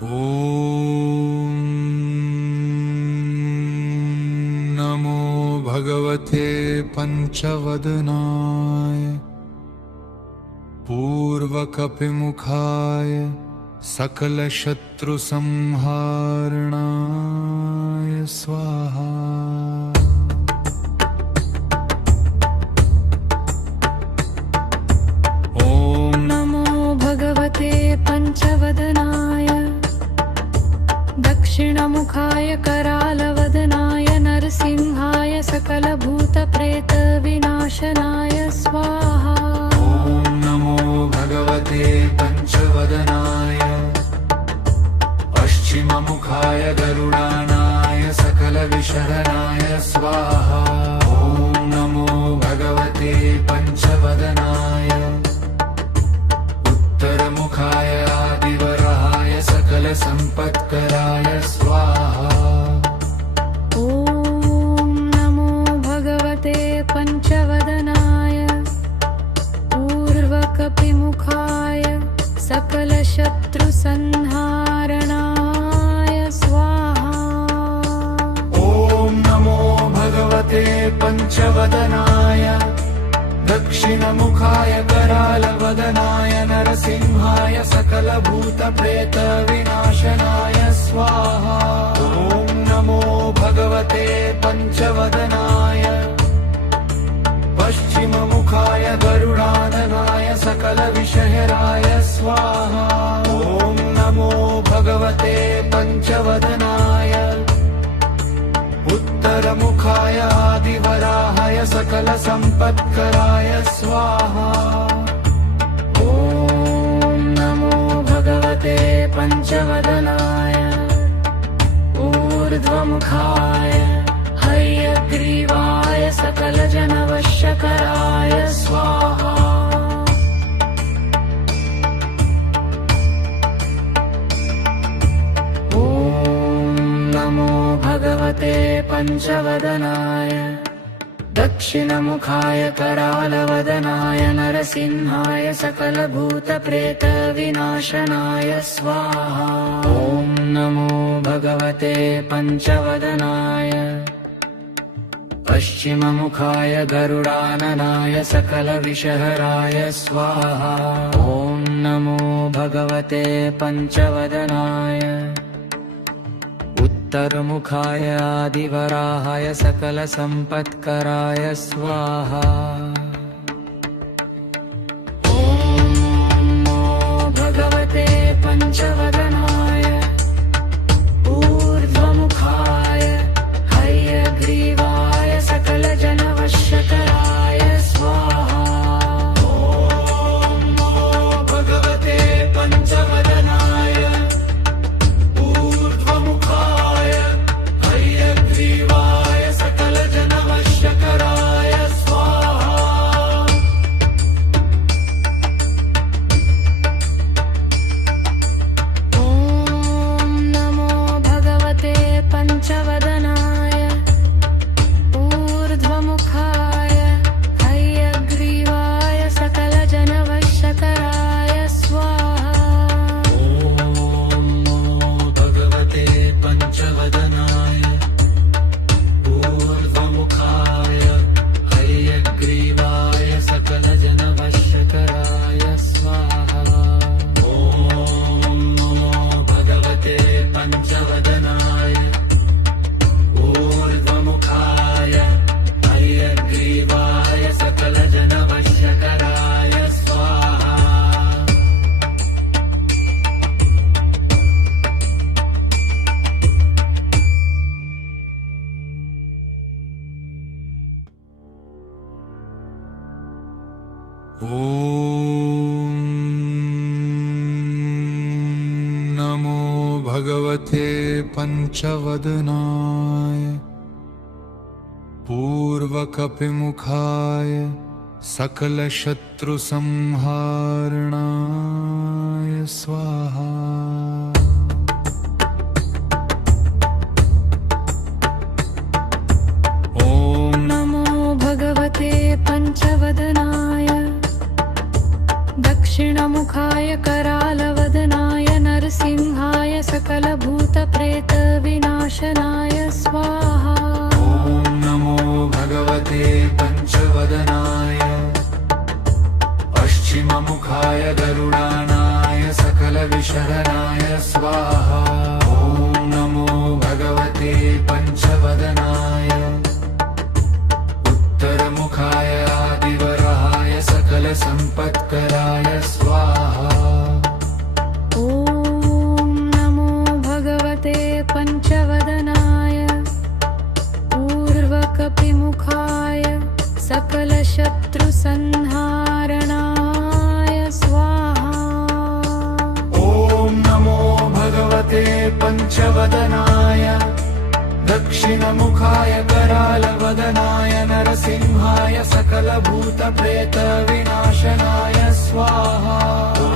ॐ नमो भगवते पंचवदनाय पूर्वकपिमुखाय सकलशत्रुसंहारणाय स्वाहा। ॐ नमो भगवते पंचवदनाय दक्षिणमुखाय करालवदनाय नरसिंहाय सकलभूतप्रेतविनाशनाय स्वाहा। ॐ नमो भगवते पंचवदनाय पश्चिममुखाय गरुडानाय सकलविशरणाय स्वाहा। ॐ नमो भगवते पंचवदनाय उत्तरमुखाय आदिवराहाय सकलसम्पत्कराय स्वाहा। ॐ नमो भगवते पंचवदनाय पूर्वकपिमुखाय सकलशत्रुसंहारणाय स्वाहा। ॐ नमो भगवते पंचवदनाय दक्षिणमुखाय करालवदनाय नरसिंहाय सकलभूतप्रेतविनाशनाय स्वाहा। ॐ नमो भगवते पंचवदनाय पश्चिममुखाय गरुडाननाय सकलविषहराय स्वाहा। ॐ नमो भगवते पंचवदनाय उत्तरमुखाय आदिवराहाय सकलसम्पत्कराय स्वाहा। ॐ नमो भगवते पंचवदनाय ऊर्ध्वमुखाय हयग्रीवाय सकलजनवश्यकराय स्वाहा। ॐ नमो भगवते पंचवदनाय दक्षिणमुखाय करालवदनाय नरसिंहाय सकलभूतप्रेतविनाशनाय स्वाहा। ॐ नमो भगवते पंचवदनाय पश्चिममुखाय गरुडाननाय सकलविषहराय स्वाहा। ॐ नमो भगवते पंचवदनाय उत्तरमुखाय आदिवराहाय सकलसम्पत्कराय स्वाहा। ॐ नमो भगवते पंचवदनाय ऊर्ध्वमुखाय हयग्रीवाय सकलजनवश्यकराय स्वाहा। ॐ नमो भगवते पंचवदनाय ऊर्ध्वमुखाय हयग्रीवाय सकलजनवश्यकराय स्वाहा। ॐ नमो भगवते पंचवदनाय ऊर्ध्वमुखाय हयग्रीवाय सकलजनवश्यकराय स्वाहा। ॐ नमो भगवते पंचवदनाय ऊर्ध्वमुखाय हयग्रीवाय सकलजनवश्यकराय स्वाहा। ॐ नमो भगवते पंचवदनाय ऊर्ध्वमुखाय हयग्रीवाय सकलजनवश्यकराय स्वाहा। ॐ नमो भगवते पंचवदनाय पूर्वकपिमुखाय सकलशत्रुसंहारणाय स्वाहा। ॐ नमो भगवते पंचवदनाय दक्षिणमुखाय करालवदनाय नर नरसिंहाय सकलभूतप्रेतविनाशनाय स्वाहा ॐ नमो भगवते पञ्चवदनाय पश्चिममुखाय गरुडानाय सकलविशरणाय स्वाहा ॐ नमो भगवते पञ्चवदनाय उत्तरमुखाय आदिवराहाय सकलसम्पत्कराय स्वाहा ॐ नमो भगवते पञ्चवदनाय पूर्वकपिमुखाय सकलशत्रुसंहारणाय स्वाहा ॐ नमो भगवते पञ्चवदनाय दक्षिणमुखाय करालवदनाय नरसिंहाय सकलभूतप्रेतविनाशनाय स्वाहा ॐ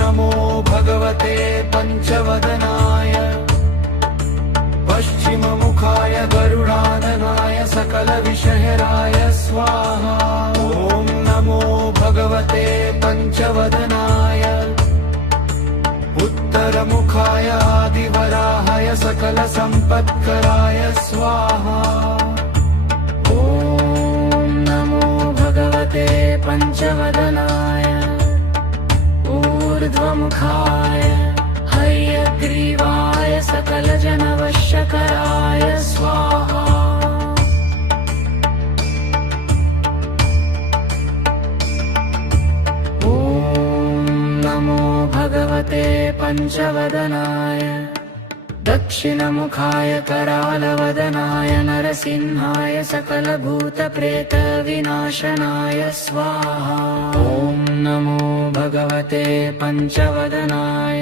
नमो भगवते पञ्चवदनाय पश्चिममुखाय गरुडाननाय सकलविषहराय स्वाहा ॐ नमो भगवते पञ्चवदनाय उत्तरमुखाय आदिवराहाय सकलसम्पत्कराय स्वाहा ॐ नमो भगवते पञ्चवदनाय ऊर्ध्वमुखाय हयग्रीवाय सकलजनवश्यकराय स्वाहा ॐ नमो भगवते पञ्चवदनाय दक्षिणमुखाय करालवदनाय नरसिंहाय सकलभूतप्रेतविनाशनाय स्वाहा ॐ नमो भगवते पञ्चवदनाय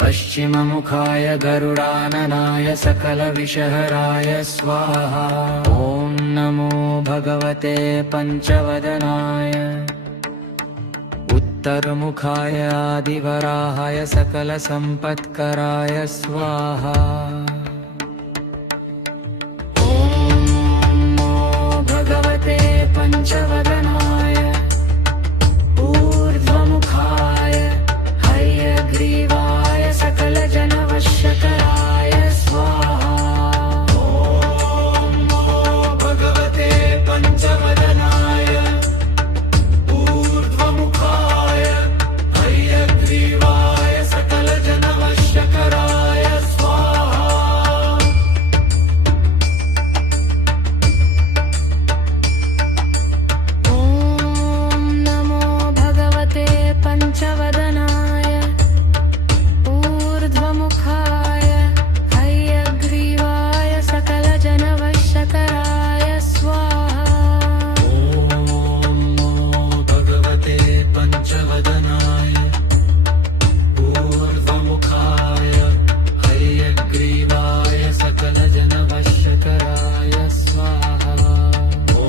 पश्चिममुखाय गरुडाननाय सकलविषहराय स्वाहा ॐ नमो भगवते पञ्चवदनाय उत्तरमुखाय आदिवराहाय सकलसम्पत्कराय स्वाहा ॐ नमो भगवते पञ्चवदनाय ऊर्ध्वमुखाय हयग्रीवाय सकलजनवश्यकराय स्वाहा ॐ नमो भगवते पञ्चवदनाय ऊर्ध्वमुखाय हयग्रीवाय सकलजनवश्यकराय स्वाहा ॐ नमो भगवते पञ्चवदनाय ऊर्ध्वमुखाय हयग्रीवाय सकलजनवश्यकराय स्वाहा ॐ नमो भगवते पञ्चवदनाय ऊर्ध्वमुखाय हयग्रीवाय सकलजनवश्यकराय स्वाहा ॐ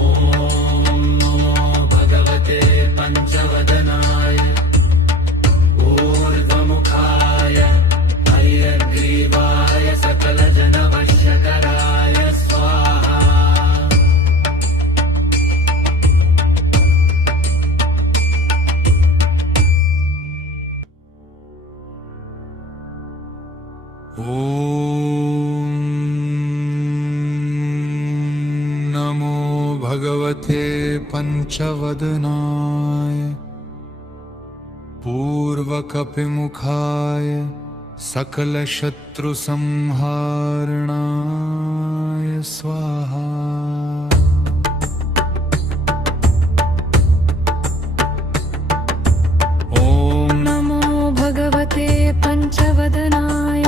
नमो भगवते पञ्चवदनाय ऊर्ध्वमुखाय हयग्रीवाय सकलजनवश्यकराय स्वाहा ॐ नमो भगवते पञ्चवदनाय पूर्वकपिमुखाय सकलशत्रुसंहारणाय स्वाहा ॐ नमो भगवते पञ्चवदनाय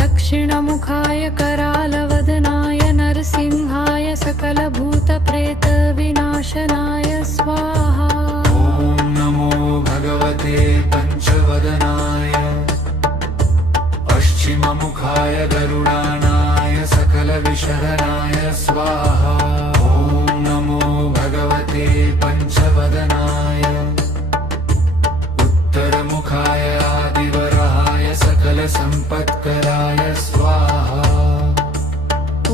दक्षिणमुखाय करालवदनाय नरसिंहाय सकलभूतप्रेतविनाशनाय स्वाहा ॐ नमो भगवते पञ्चवदनाय पश्चिममुखाय गरुडानाय सकलविशरणाय स्वाहा ॐ नमो भगवते पञ्चवदनाय उत्तरमुखाय आदिवराहाय सकलसम्पत्कराय स्वाहा ॐ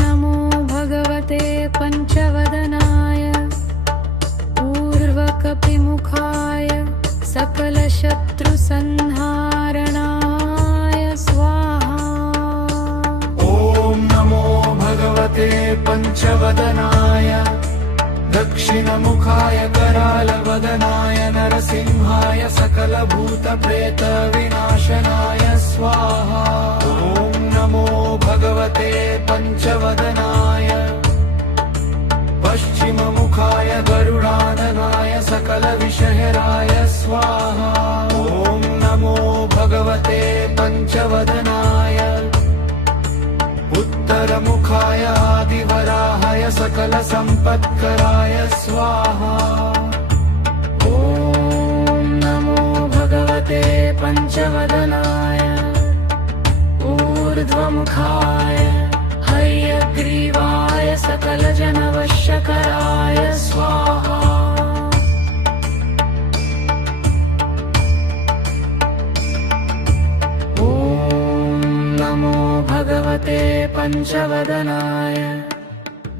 नमो भगवते पञ्चवदनाय पूर्वकपिमुखाय सकलशत्रुसंहारणाय स्वाहा ॐ नमो भगवते पञ्चवदनाय दक्षिणमुखाय करालवदनाय नरसिंहाय सकलभूतप्रेतविनाशनाय स्वाहा ॐ नमो भगवते पञ्चवदनाय पश्चिममुखाय गरुडाननाय सकलविषहराय स्वाहा ॐ नमो भगवते पञ्चवदनाय उत्तरमुखाय आदिवराहाय सकलसम्पत्कराय स्वाहा ॐ नमो भगवते पञ्चवदनाय ऊर्ध्वमुखाय हयग्रीवाय सकलजनवश्यकराय स्वाहा ॐ नमो भगवते पञ्चवदनाय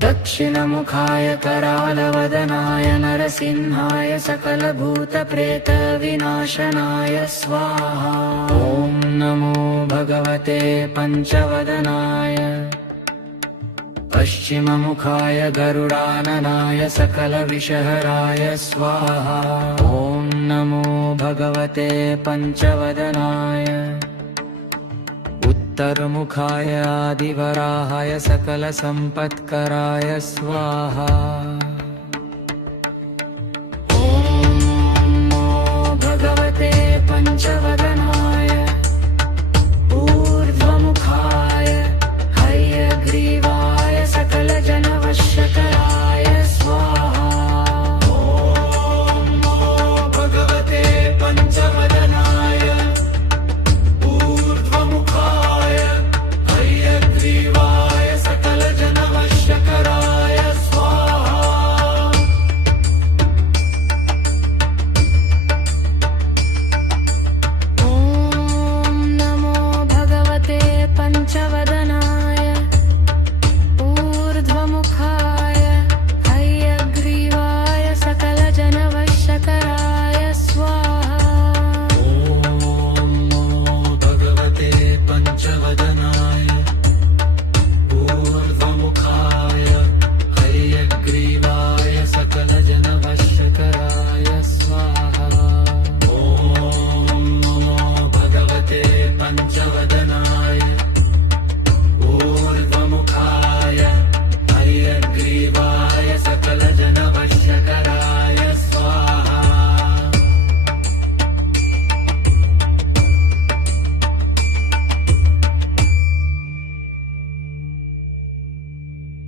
दक्षिणमुखाय करालवदनाय नरसिंहाय सकलभूतप्रेतविनाशनाय स्वाहा ॐ नमो भगवते पञ्चवदनाय पश्चिममुखाय गरुडाननाय सकलविषहराय स्वाहा ॐ नमो भगवते पञ्चवदनाय उत्तरमुखाय आदिवराहाय सकलसम्पत्कराय स्वाहा।